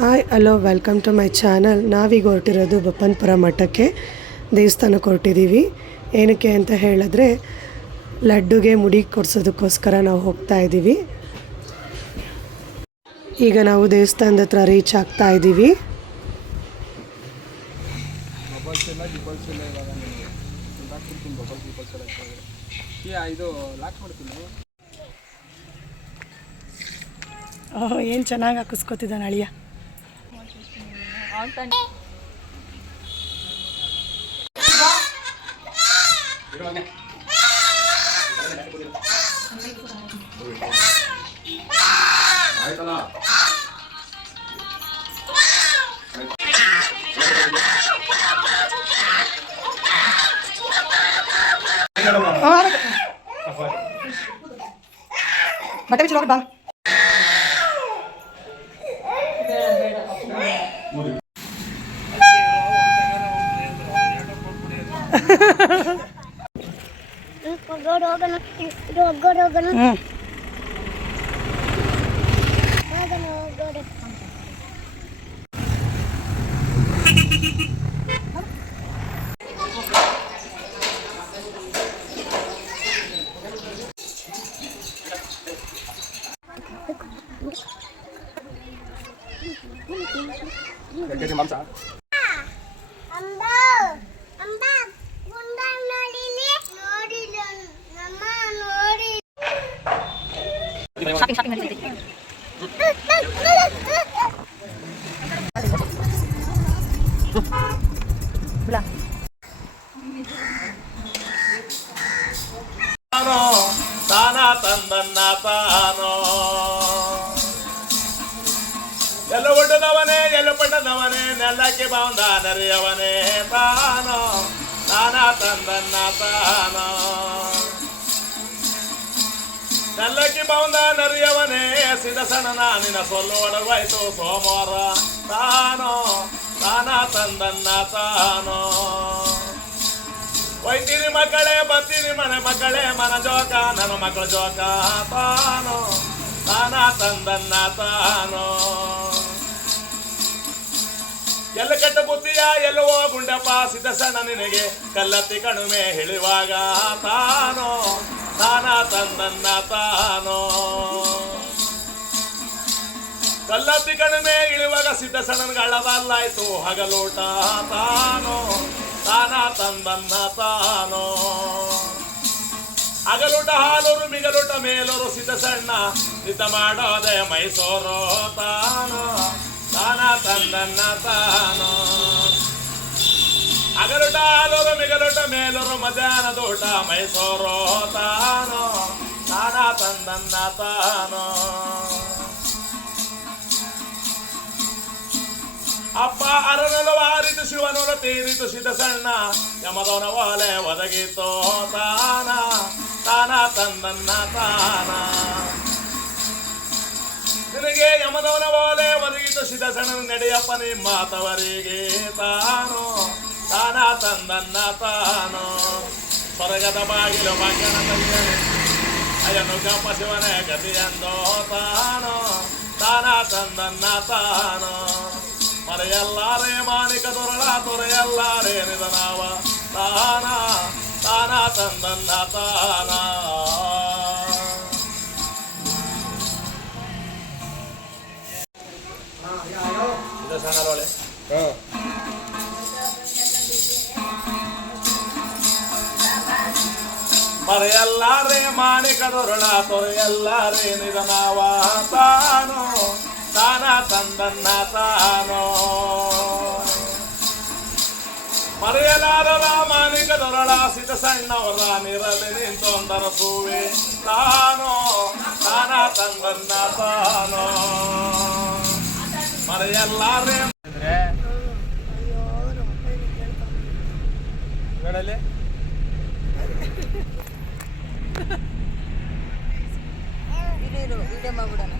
Hi hello welcome to my channel ನಾವೀಗ ಹೊರಟಿರೋದು ಬಪ್ಪನ್ಪುರ ಮಠಕ್ಕೆ. ದೇವಸ್ಥಾನಕ್ಕೆ ಹೊರಟಿದ್ದೀವಿ ಏನಕ್ಕೆ ಅಂತ ಹೇಳಿದ್ರೆ, ಲಡ್ಡುಗೆ ಮುಡಿ ಕೊಡ್ಸೋದಕ್ಕೋಸ್ಕರ ನಾವು ಹೋಗ್ತಾ ಇದ್ದೀವಿ. ಈಗ ನಾವು ದೇವಸ್ಥಾನದ ಹತ್ರ ರೀಚ್ ಆಗ್ತಾ ಇದ್ದೀವಿ. ಓಹ್, ಏನು ಚೆನ್ನಾಗಿ ಹಾಕಿಸ್ಕೊತಿದ್ದಾನೆ ಅಳಿಯ? ಬಟ್ಟೆ ಬಿಚ್ಚಿ ಬಾ Để cho chị mắm sẵn ತಾನೋ ತಾನ ತಂದನ್ನ ತಾನೋ ಎಲ್ಲ ಒಡ್ಡದವನೇ ಎಲ್ಲ ಪಟ್ಟದವನೇ ನೆಲಕ್ಕೆ ಬಾಂದ ನರಿಯವನೇ ತಾನೋ ತಾನ ತಂದನ್ನ ತಾನೋ ನೆಲ್ಲಕ್ಕೆ ಬಾಂದ ನರಿಯವನೇ ಸಿದಸನ ನಾನಿನ ಸೊಲ್ಲು ಒಡವಾಯ್ತು ಸೋಮವಾರ. ತಾನೋ, ತಾನ ತಂದನ್ನ ತಾನೋ. ಒಯ್ತೀನಿ ಮಕ್ಕಳೇ ಬತ್ತೀನಿ ಮನೆ ಮಕ್ಕಳೇ, ಮನ ಜೋಕ, ನನ್ನ ಮಕ್ಕಳ ಜೋಕ. ತಾನೋ, ತಾನ ತಂದನ್ನ ತಾನೋ. ಎಲ್ಲ ಕೆಟ್ಟ ಬುದ್ಧಿಯ ಎಲ್ಲವೋ ಗುಂಡಪ್ಪ ಸಿದ್ಧಸಣ್ಣ ನಿನಗೆ ಕಲ್ಲತ್ತಿ ಕಣುಮೆ ಹಿಳಿವಾಗ. ತಾನೋ ತಾನ ತಂದನ್ನ ತಾನೋ ಕಲ್ಲತ್ತಿ ಕಡಿಮೆ ಇಳುವಾಗ ಸಿದ್ಧ ಸಣ್ಣಗಳದಲ್ಲಾಯ್ತು ಹಗಲೋಟ ತಾನೋ ತಾನ ತಂದನ್ನ ತಾನೋ ಹಗಲೂಟ ಹಾಲೋರು, ಮಿಗಲೋಟ ಮೇಲೂರು ಸಿದ್ಧ ಸಣ್ಣ ಸಿದ್ಧ ಮಾಡೋದೆ ಮೈಸೂರು ತಾನೋ ತಾನ ತಂದನ್ನ ತಾನೋ ಹಗಲೂಟ ಮೇಲೂರು ಮಧ್ಯಾಹ್ನ ಊಟ, ಮೈಸೂರು ತಾನೋ, ತಾನ ತಂದನ್ನ ತಾನೋ. ಅಪ್ಪ ಅರನಲು ವಾರಿತು ಶಿವನೊಲ ತೀರಿತು, ಸಿದ್ಧ ಸಣ್ಣ, ಯಮದೋನ ಒಲೆ ಒದಗಿತೋ, ತಾನ ತಾನ ತಂದನ್ನ ತಾನ. ನಿನಗೆ ಯಮದೋನ ಒಲೆ ಒದಗಿತು, ಸಿದ್ಧ ಸಣ್ಣ ನಡೆಯಪ್ಪ, ನಿಮ್ಮ ತವರಿಗೆ ತಾನ. ತಂದನ್ನ ತಾನು ಸ್ವರ್ಗದ ಬಾಗಿಲು ಮಗನ ತಂದನೆ ಅಯ್ಯನು ಗಪ್ಪ ಶಿವನೇ ಗತಿಯಂದೋ ತಾನು ತಾನ ತಂದನ್ನ ತಾನು ಮರೆಯಲ್ಲಾರೆ ಮಾನಿಕ ದೊರಳ ತೊರೆಯಲ್ಲಾರೆ ನಿಧನಾವ ತಾನ ತಾನ ತಂದನ್ನ ತಾನ ಇದು ಸಣ್ಣರೊಳೆ ಮರೆಯಲ್ಲಾರೆ ಮಾನಿಕ ದೊರಳ ತೊರೆಯಲ್ಲಾರೆ ನಿಧನಾವ ತಾನು ತಾನ ತಂದನ್ನ ತಾನೋ ಮರೆಯಲಾರದ ಮಾನಿಕ ದೊರಳ ಸಿತ ಸಣ್ಣವರ ನಿರಲಿ ನಿಂತೊಂದರ ಸೂವೆ ತಾನೋ ತಾನ ತಂದನ್ನ ತಾನೋ ಮರೆಯಲ್ಲಾರೆ ಅಂದರೆ tema,